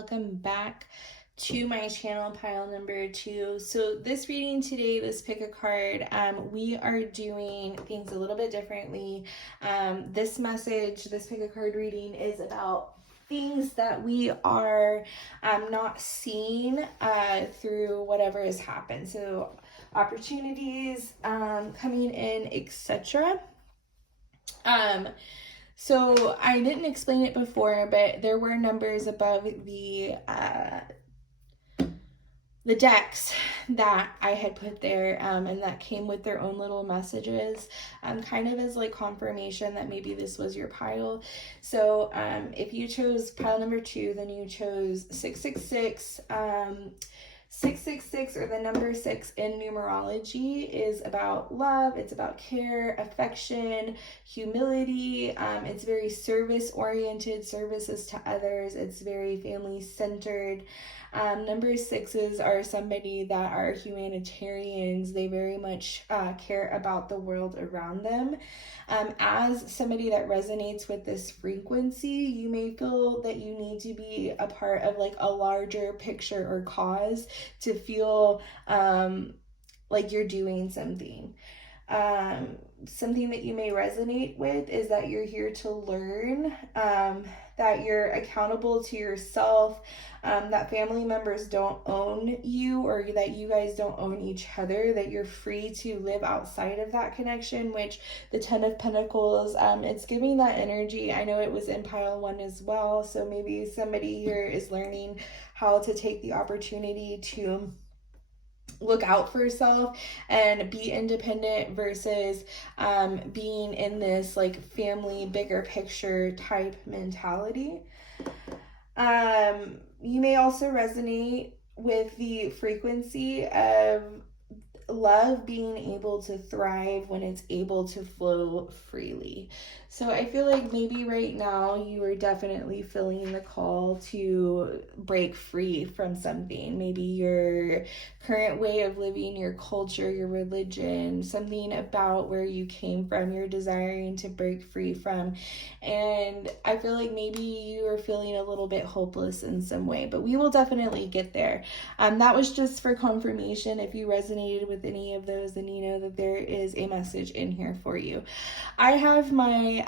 welcome back to my channel, pile number 2. So this reading today, this pick a card, we are doing things a little bit differently. This pick a card reading is about things that we are not seeing through whatever has happened. So opportunities coming in, etc. So I didn't explain it before, but there were numbers above the decks that I had put there, and that came with their own little messages, kind of as like confirmation that maybe this was your pile. So if you chose pile number 2, then you chose 666. 666, or the number 6 in numerology, is about love. It's about care, affection, humility. It's very service oriented, services to others. It's very family centered. Number 6s are somebody that are humanitarians. They very much care about the world around them. As somebody that resonates with this frequency, you may feel that you need to be a part of like a larger picture or cause to feel like you're doing something. Something that you may resonate with is that you're here to learn, that you're accountable to yourself, that family members don't own you, or that you guys don't own each other, that you're free to live outside of that connection, which the 10 of Pentacles, it's giving that energy. I know it was in pile 1 as well, so maybe somebody here is learning how to take the opportunity to look out for yourself and be independent versus being in this like family bigger picture type mentality. You may also resonate with the frequency of love being able to thrive when it's able to flow freely. So I feel like maybe right now you are definitely feeling the call to break free from something. Maybe your current way of living, your culture, your religion, something about where you came from, you're desiring to break free from. And I feel like maybe you are feeling a little bit hopeless in some way, but we will definitely get there. That was just for confirmation. If you resonated with any of those, then you know that there is a message in here for you. I have my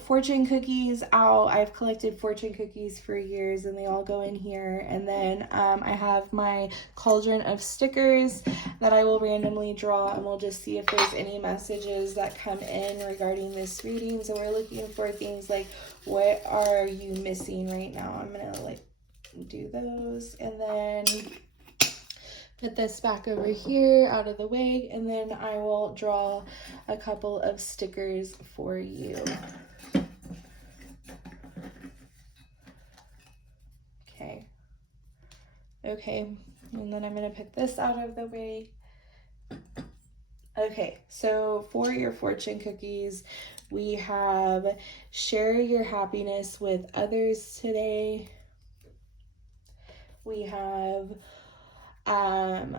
fortune cookies out. I've collected fortune cookies for years, and they all go in here. And then I have my cauldron of stickers that I will randomly draw, and we'll just see if there's any messages that come in regarding this reading. So we're looking for things like, what are you missing right now? I'm gonna like do those, and then put this back over here out of the way, and then I will draw a couple of stickers for you. Okay, and then I'm going to put this out of the way. Okay, so for your fortune cookies, we have share your happiness with others today. We have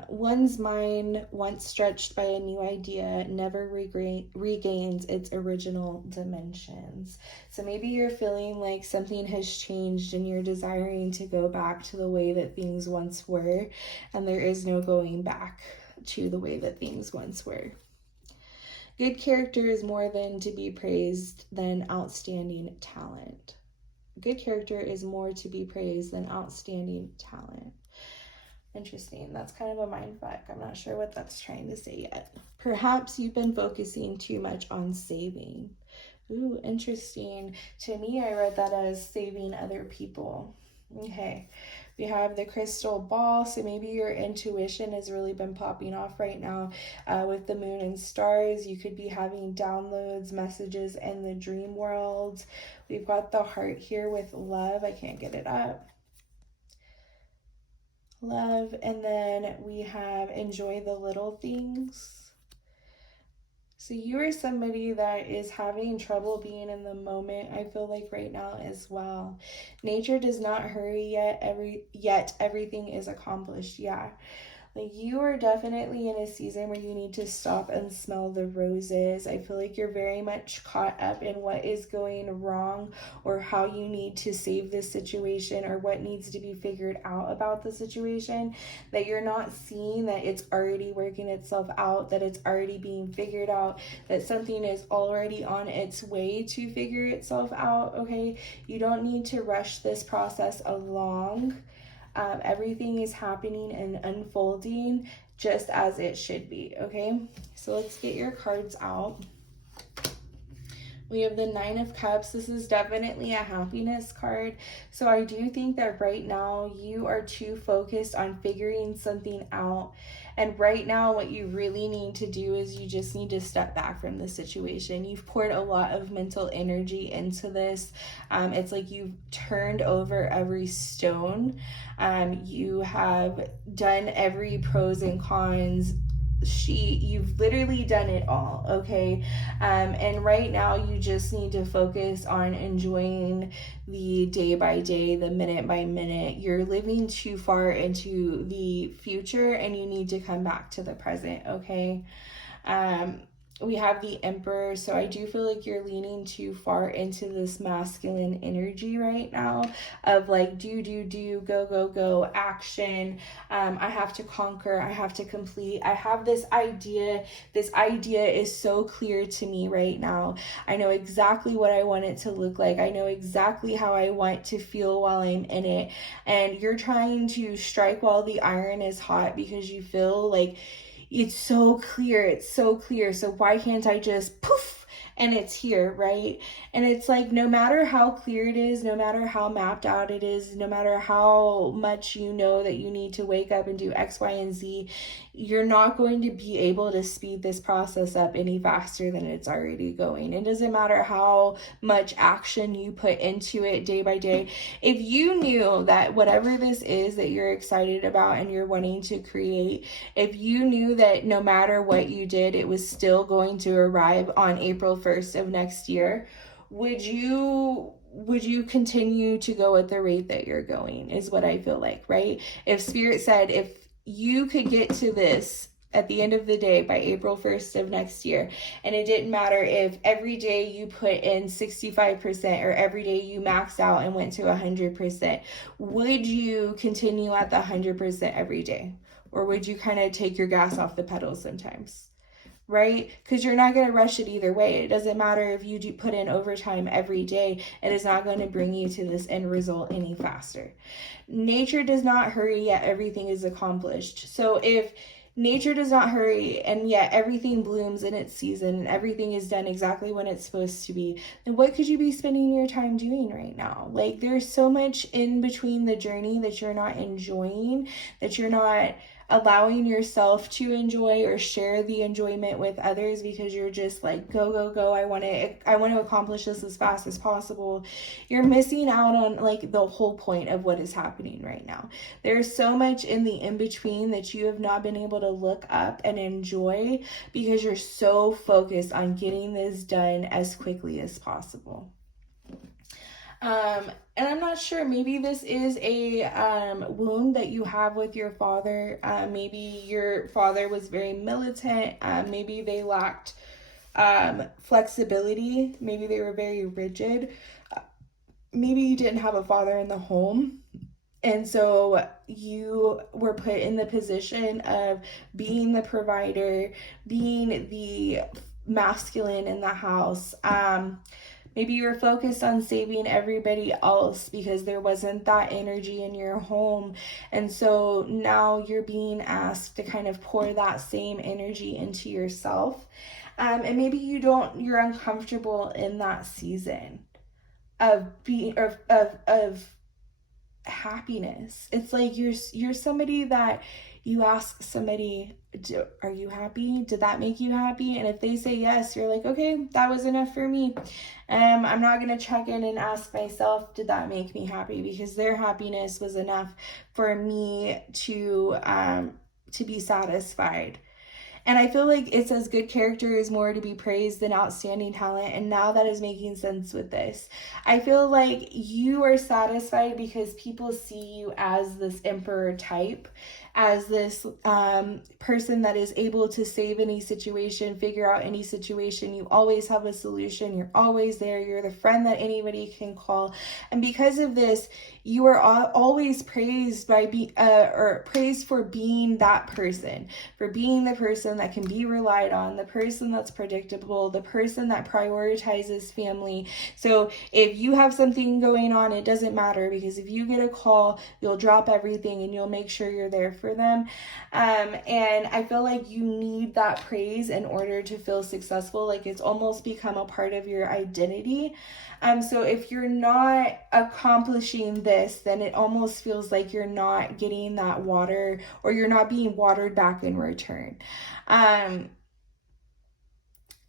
one's mind, once stretched by a new idea, never regains its original dimensions. So maybe you're feeling like something has changed and you're desiring to go back to the way that things once were, and there is no going back to the way that things once were. Good character is more than to be praised than outstanding talent. Good character is more to be praised than outstanding talent. Interesting. That's kind of a mind fuck. I'm not sure what that's trying to say yet. Perhaps you've been focusing too much on saving. Ooh, interesting. To me, I read that as saving other people. Okay. We have the crystal ball. So maybe your intuition has really been popping off right now with the moon and stars. You could be having downloads, messages in the dream world. We've got the heart here with love. I can't get it up. Love, and then we have enjoy the little things. So you are somebody that is having trouble being in the moment, I feel like right now as well. Nature does not hurry yet everything is accomplished. Yeah, Like, you are definitely in a season where you need to stop and smell the roses. I feel like you're very much caught up in what is going wrong, or how you need to save this situation, or what needs to be figured out about the situation, that you're not seeing that it's already working itself out, that it's already being figured out, that something is already on its way to figure itself out, okay? You don't need to rush this process along. Everything is happening and unfolding just as it should be, okay? So let's get your cards out. We have the Nine of Cups. This is definitely a happiness card. So I do think that right now you are too focused on figuring something out. And right now what you really need to do is you just need to step back from the situation. You've poured a lot of mental energy into this. It's like you've turned over every stone. You have done every pros and cons sheet. You've literally done it all, okay? And right now you just need to focus on enjoying the day by day, the minute by minute. You're living too far into the future and you need to come back to the present, okay? We have the Emperor, so I do feel like you're leaning too far into this masculine energy right now of like do, go, action. I have to conquer, I have to complete, I have this idea is so clear to me right now. I know exactly what I want it to look like. I know exactly how I want to feel while I'm in it. And you're trying to strike while the iron is hot because you feel like it's so clear, so why can't I just poof and it's here, right? And it's like, no matter how clear it is, no matter how mapped out it is, no matter how much you know that you need to wake up and do X, Y, and Z, you're not going to be able to speed this process up any faster than it's already going. It doesn't matter how much action you put into it day by day. If you knew that whatever this is that you're excited about and you're wanting to create, if you knew that no matter what you did, it was still going to arrive on April 1st of next year, would you continue to go at the rate that you're going, is what I feel like, right? If Spirit said, if you could get to this at the end of the day by April 1st of next year, and it didn't matter if every day you put in 65% or every day you maxed out and went to 100%, would you continue at the 100% every day? Or would you kind of take your gas off the pedal sometimes? Right? Because you're not going to rush it either way. It doesn't matter if you do put in overtime every day. It is not going to bring you to this end result any faster. Nature does not hurry, yet everything is accomplished. So if nature does not hurry and yet everything blooms in its season and everything is done exactly when it's supposed to be, then what could you be spending your time doing right now? Like, there's so much in between the journey that you're not enjoying, that you're not allowing yourself to enjoy or share the enjoyment with others, because you're just like, go, I want to accomplish this as fast as possible. You're missing out on like the whole point of what is happening right now. There's so much in the in-between that you have not been able to look up and enjoy because you're so focused on getting this done as quickly as possible. And I'm not sure, maybe this is a wound that you have with your father. Maybe your father was very militant. Maybe they lacked flexibility. Maybe they were very rigid. Maybe you didn't have a father in the home. And so you were put in the position of being the provider, being the masculine in the house. Maybe you were focused on saving everybody else because there wasn't that energy in your home. And so now you're being asked to kind of pour that same energy into yourself. And maybe you're uncomfortable in that season of being, of happiness. It's like you're somebody that you ask somebody, are you happy? Did that make you happy? And if they say yes, you're like, okay, that was enough for me. I'm not going to check in and ask myself, did that make me happy? Because their happiness was enough for me to be satisfied. And I feel like it says good character is more to be praised than outstanding talent. And now that is making sense with this. I feel like you are satisfied because people see you as this emperor type, as this person that is able to save any situation, figure out any situation. You always have a solution. You're always there. You're the friend that anybody can call. And because of this, you are always praised or praised for being that person, for being the person that can be relied on, the person that's predictable, the person that prioritizes family. So if you have something going on, it doesn't matter, because if you get a call, you'll drop everything and you'll make sure you're there for them. And I feel like you need that praise in order to feel successful. Like it's almost become a part of your identity. So if you're not accomplishing this, then it almost feels like you're not getting that water, or you're not being watered back in return.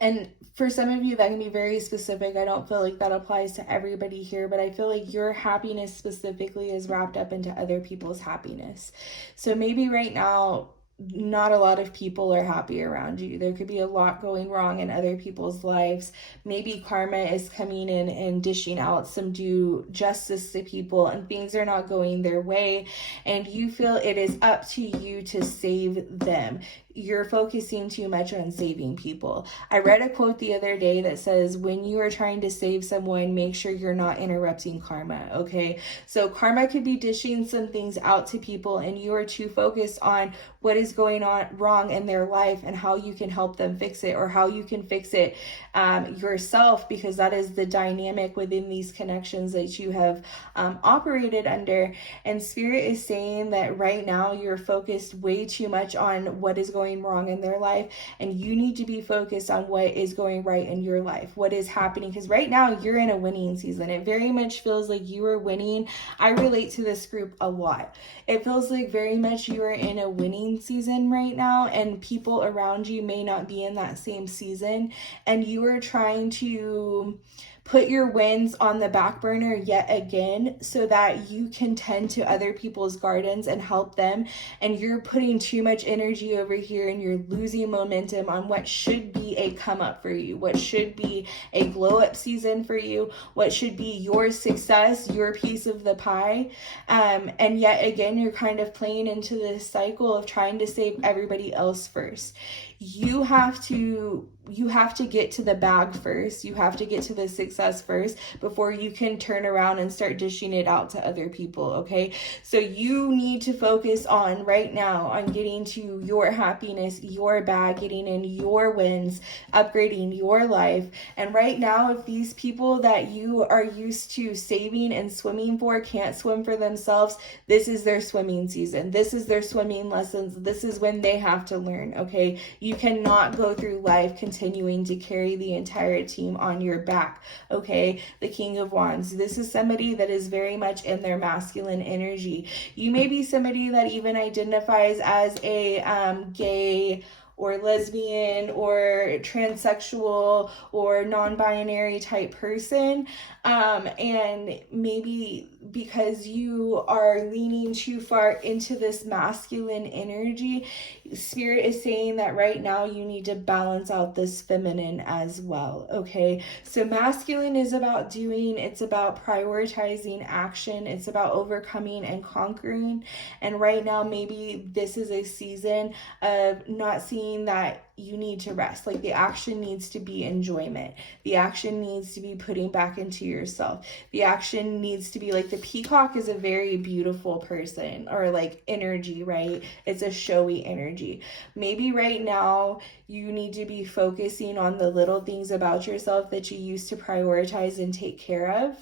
And for some of you, that can be very specific. I don't feel like that applies to everybody here, but I feel like your happiness specifically is wrapped up into other people's happiness. So maybe right now, not a lot of people are happy around you. There could be a lot going wrong in other people's lives. Maybe karma is coming in and dishing out some due justice to people, and things are not going their way, and you feel it is up to you to save them. You're focusing too much on saving people. I read a quote the other day that says, when you are trying to save someone, make sure you're not interrupting karma, okay? So karma could be dishing some things out to people, and you are too focused on what is going on wrong in their life and how you can help them fix it, or how you can fix it yourself, because that is the dynamic within these connections that you have operated under. And Spirit is saying that right now you're focused way too much on what is going wrong in their life, and you need to be focused on what is going right in your life, what is happening, because right now you're in a winning season. It very much feels like you are winning. I relate to this group a lot. It feels like very much you are in a winning season right now, and people around you may not be in that same season, and you are trying to put your wins on the back burner yet again so that you can tend to other people's gardens and help them. And you're putting too much energy over here, and you're losing momentum on what should be a come up for you, what should be a glow up season for you, what should be your success, your piece of the pie. And yet again, you're kind of playing into this cycle of trying to save everybody else first. You have to get to the bag first. You have to get to the success first before you can turn around and start dishing it out to other people, okay? So you need to focus on right now on getting to your happiness, your bag, getting in your wins, upgrading your life. And right now, if these people that you are used to saving and swimming for can't swim for themselves, this is their swimming season. This is their swimming lessons. This is when they have to learn, okay? You cannot go through life continuing to carry the entire team on your back, okay? The King of Wands. This is somebody that is very much in their masculine energy. You may be somebody that even identifies as a gay or lesbian or transsexual or non-binary type person, and maybe because you are leaning too far into this masculine energy, Spirit is saying that right now you need to balance out this feminine as well, okay? So masculine is about doing, it's about prioritizing action, it's about overcoming and conquering. And right now maybe this is a season of not seeing that you need to rest. Like the action needs to be enjoyment. The action needs to be putting back into yourself. The action needs to be like, the peacock is a very beautiful person or like energy, right? It's a showy energy. Maybe right now you need to be focusing on the little things about yourself that you used to prioritize and take care of.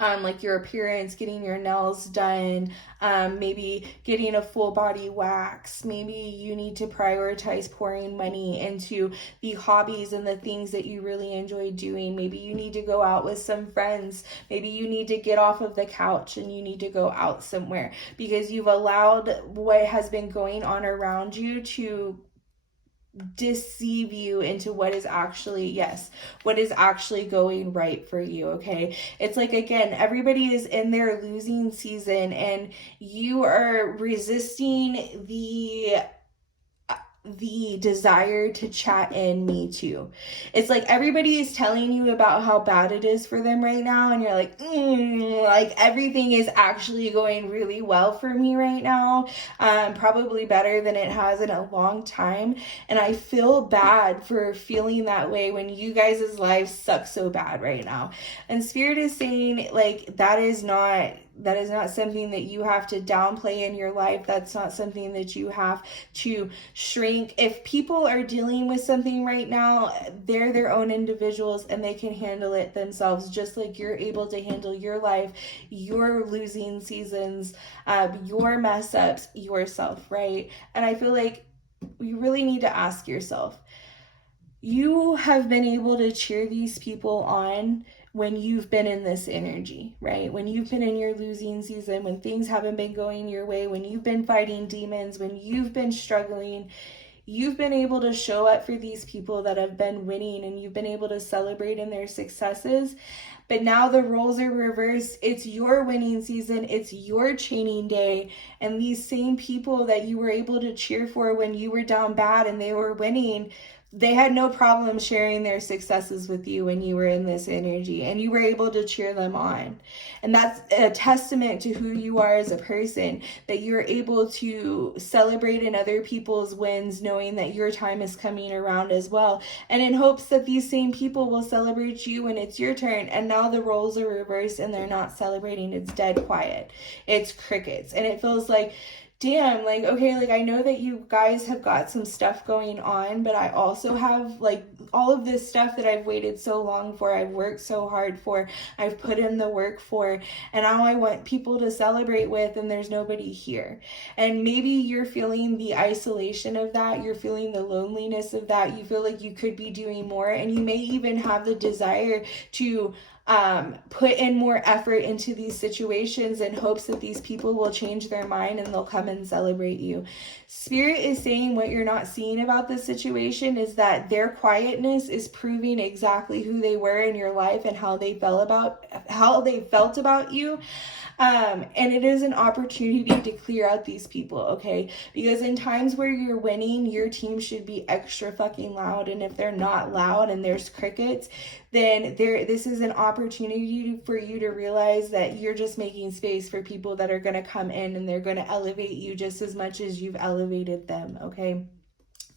Like your appearance, getting your nails done, maybe getting a full body wax. Maybe you need to prioritize pouring money into the hobbies and the things that you really enjoy doing. Maybe you need to go out with some friends. Maybe you need to get off of the couch and you need to go out somewhere, because you've allowed what has been going on around you to deceive you into what is actually going right for you, okay? It's like, again, everybody is in their losing season and you are resisting the the desire to chat in me too. It's like everybody is telling you about how bad it is for them right now, and you're like, like everything is actually going really well for me right now, probably better than it has in a long time. And I feel bad for feeling that way when you guys' lives suck so bad right now. And Spirit is saying, like, that is not something that you have to downplay in your life. That's not something that you have to shrink. If people are dealing with something right now, they're their own individuals and they can handle it themselves, just like you're able to handle your life, your losing seasons, your mess ups yourself, right? And I feel like you really need to ask yourself, you have been able to cheer these people on when you've been in this energy, right? When you've been in your losing season, when things haven't been going your way, when you've been fighting demons, when you've been struggling, you've been able to show up for these people that have been winning, and you've been able to celebrate in their successes. But now the roles are reversed. It's your winning season. It's your chaining day. And these same people that you were able to cheer for when you were down bad and they were winning, they had no problem sharing their successes with you when you were in this energy, and you were able to cheer them on. And that's a testament to who you are as a person, that you're able to celebrate in other people's wins, knowing that your time is coming around as well, and in hopes that these same people will celebrate you when it's your turn. And now the roles are reversed and they're not celebrating. It's dead quiet. It's crickets. And it feels like, damn, like, okay, like I know that you guys have got some stuff going on, but I also have like all of this stuff that I've waited so long for, I've worked so hard for, I've put in the work for, and now I want people to celebrate with, and there's nobody here. And maybe you're feeling the isolation of that, you're feeling the loneliness of that, you feel like you could be doing more, and you may even have the desire to put in more effort into these situations in hopes that these people will change their mind and they'll come and celebrate you. Spirit is saying what you're not seeing about this situation is that their quietness is proving exactly who they were in your life and how they felt about you. And it is an opportunity to clear out these people, okay? Because in times where you're winning, your team should be extra fucking loud. And if they're not loud and there's crickets, then this is an opportunity for you to realize that you're just making space for people that are going to come in and they're going to elevate you just as much as you've elevated them, okay?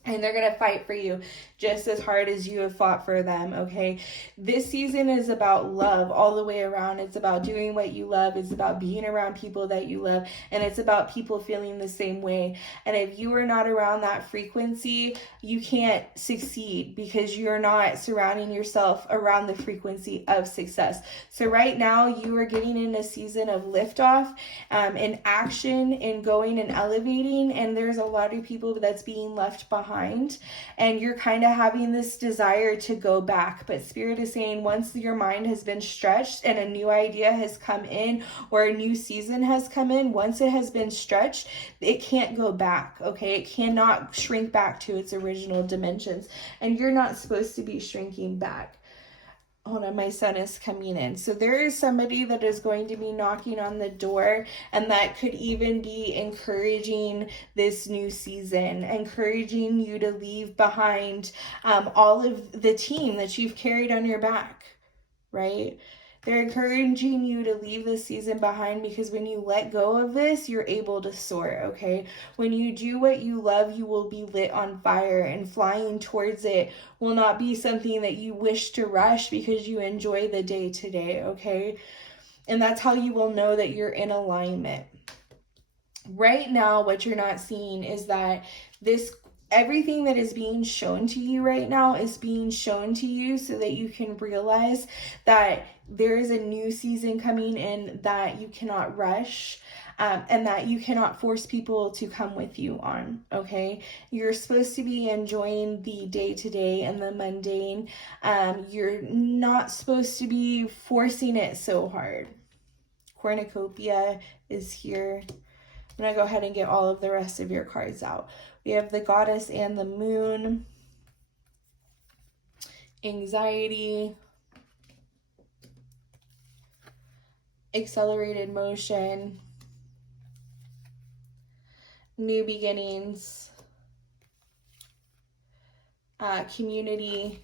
And they're going to fight for you just as hard as you have fought for them, okay? This season is about love all the way around. It's about doing what you love. It's about being around people that you love. And it's about people feeling the same way. And if you are not around that frequency, you can't succeed because you're not surrounding yourself around the frequency of success. So right now, you are getting in a season of liftoff, in action, in going and elevating. And there's a lot of people that's being left behind, and you're kind of having this desire to go back. But Spirit is saying once your mind has been stretched and a new idea has come in, or a new season has come in, once it has been stretched, it can't go back, okay? It cannot shrink back to its original dimensions, and you're not supposed to be shrinking back. Hold on, my son is coming in. So there is somebody that is going to be knocking on the door, and that could even be encouraging this new season, encouraging you to leave behind all of the team that you've carried on your back, right? They're encouraging you to leave this season behind, because when you let go of this, you're able to soar, okay? When you do what you love, you will be lit on fire, and flying towards it will not be something that you wish to rush because you enjoy the day to day, okay? And that's how you will know that you're in alignment. Right now, what you're not seeing is that everything that is being shown to you right now is being shown to you so that you can realize that there is a new season coming in that you cannot rush, and that you cannot force people to come with you on, okay? You're supposed to be enjoying the day-to-day and the mundane. You're not supposed to be forcing it so hard. Cornucopia is here. I'm going to go ahead and get all of the rest of your cards out. We have the Goddess and the Moon, anxiety, accelerated motion, new beginnings, community,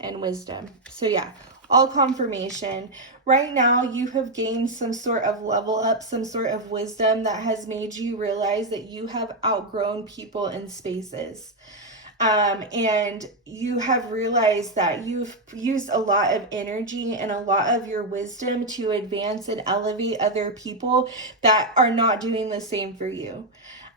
and wisdom. So yeah, all confirmation. Right now, you have gained some sort of level up, some sort of wisdom that has made you realize that you have outgrown people and spaces. And you have realized that you've used a lot of energy and a lot of your wisdom to advance and elevate other people that are not doing the same for you.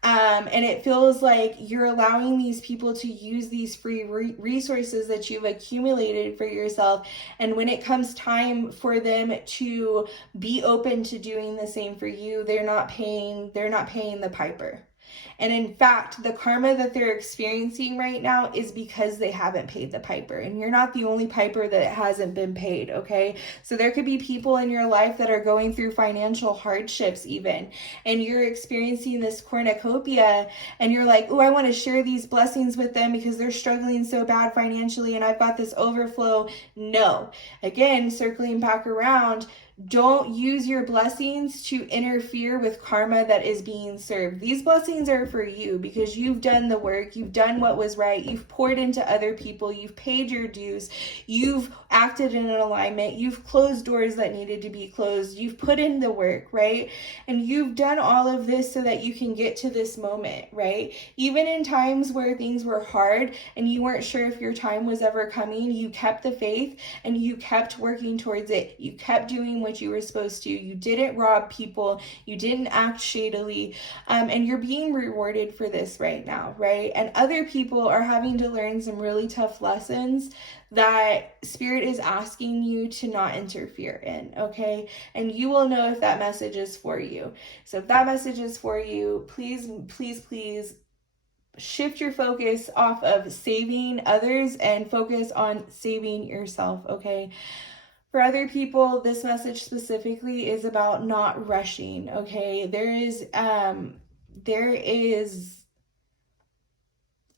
And it feels like you're allowing these people to use these free resources that you've accumulated for yourself. And when it comes time for them to be open to doing the same for you, they're not paying the piper. And in fact, the karma that they're experiencing right now is because they haven't paid the piper. And you're not the only piper that hasn't been paid, okay? So there could be people in your life that are going through financial hardships even. And you're experiencing this cornucopia and you're like, oh, I want to share these blessings with them because they're struggling so bad financially and I've got this overflow. No. Again, circling back around, don't use your blessings to interfere with karma that is being served. These blessings are for you because you've done the work, you've done what was right, you've poured into other people, you've paid your dues, you've acted in an alignment, you've closed doors that needed to be closed, you've put in the work, right? And you've done all of this so that you can get to this moment, right? Even in times where things were hard and you weren't sure if your time was ever coming, you kept the faith and you kept working towards it. You kept doing what you were supposed to. You didn't rob people. You didn't act shadily. And you're being rewarded for this right now, right? And other people are having to learn some really tough lessons that Spirit is asking you to not interfere in, okay? And you will know if that message is for you. So if that message is for you, please, please, please shift your focus off of saving others and focus on saving yourself, okay? For other people, this message specifically is about not rushing, okay? There is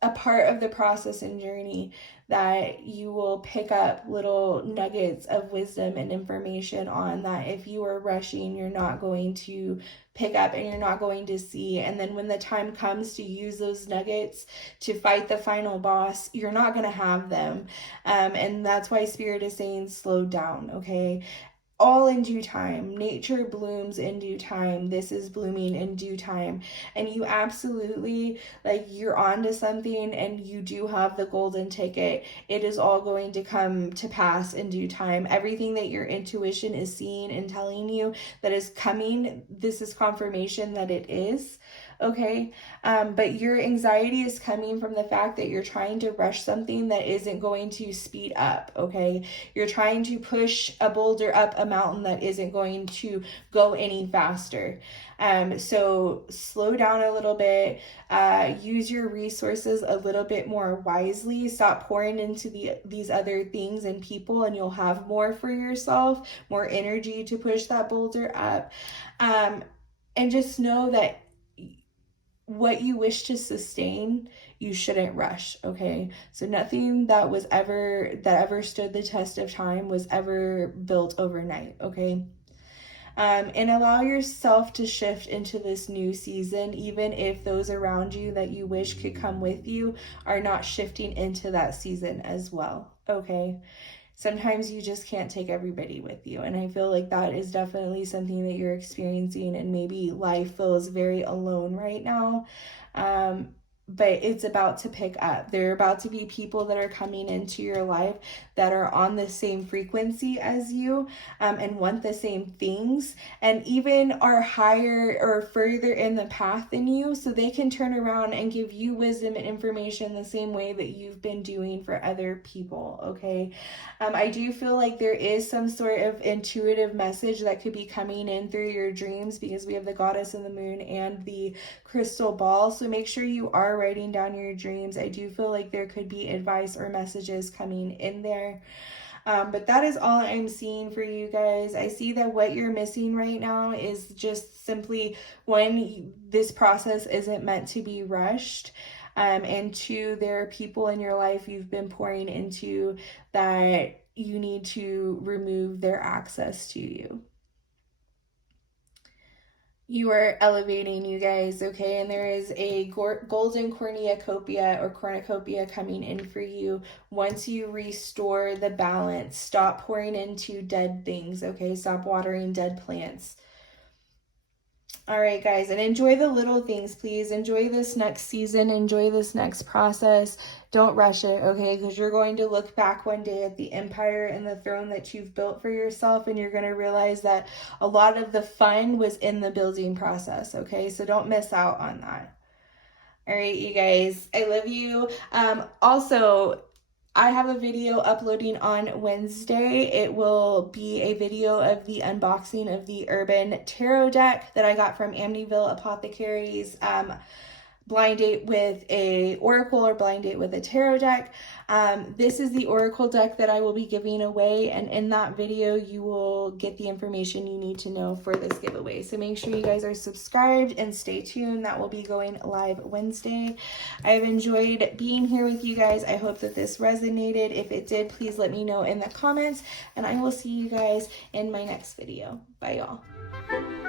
a part of the process and journey that you will pick up little nuggets of wisdom and information on that if you are rushing, you're not going to pick up and you're not going to see. And then when the time comes to use those nuggets to fight the final boss, you're not going to have them. And that's why Spirit is saying slow down, okay? All in due time. Nature blooms in due time. This is blooming in due time. And you absolutely, like, you're onto something and you do have the golden ticket. It is all going to come to pass in due time. Everything that your intuition is seeing and telling you that is coming, this is confirmation that it is. Okay, but your anxiety is coming from the fact that you're trying to rush something that isn't going to speed up. Okay, you're trying to push a boulder up a mountain that isn't going to go any faster. So slow down a little bit, use your resources a little bit more wisely, stop pouring into these other things and people, and you'll have more for yourself, more energy to push that boulder up. And just know that what you wish to sustain, you shouldn't rush, okay? So nothing that ever stood the test of time was ever built overnight, okay? And allow yourself to shift into this new season, even if those around you that you wish could come with you are not shifting into that season as well, okay? Sometimes you just can't take everybody with you. And I feel like that is definitely something that you're experiencing, and maybe life feels very alone right now. But it's about to pick up. There are about to be people that are coming into your life that are on the same frequency as you, and want the same things, and even are higher or further in the path than you, so they can turn around and give you wisdom and information the same way that you've been doing for other people, okay? I do feel like there is some sort of intuitive message that could be coming in through your dreams, because we have the goddess and the moon and the crystal ball. So make sure you are writing down your dreams. I do feel like there could be advice or messages coming in there. But that is all I'm seeing for you guys. I see that what you're missing right now is just simply, one, this process isn't meant to be rushed. And two, there are people in your life you've been pouring into that you need to remove their access to you. You are elevating, you guys, okay? And there is a golden cornucopia or cornucopia coming in for you once you restore the balance. Stop pouring into dead things, okay? Stop watering dead plants. All right, guys, and enjoy the little things, please. Enjoy this next season. Enjoy this next process. Don't rush it, okay? Because you're going to look back one day at the empire and the throne that you've built for yourself, and you're going to realize that a lot of the fun was in the building process, okay? So don't miss out on that. All right, you guys, I love you. Also, I have a video uploading on Wednesday. It will be a video of the unboxing of the Urban Tarot deck that I got from Amityville Apothecaries. Blind date with a oracle or blind date with a tarot deck. This is the oracle deck that I will be giving away, and in that video you will get the information you need to know for this giveaway. So make sure you guys are subscribed and stay tuned. That will be going live Wednesday. I've enjoyed being here with you guys. I hope that this resonated. If it did, please let me know in the comments, and I will see you guys in my next video. Bye, y'all.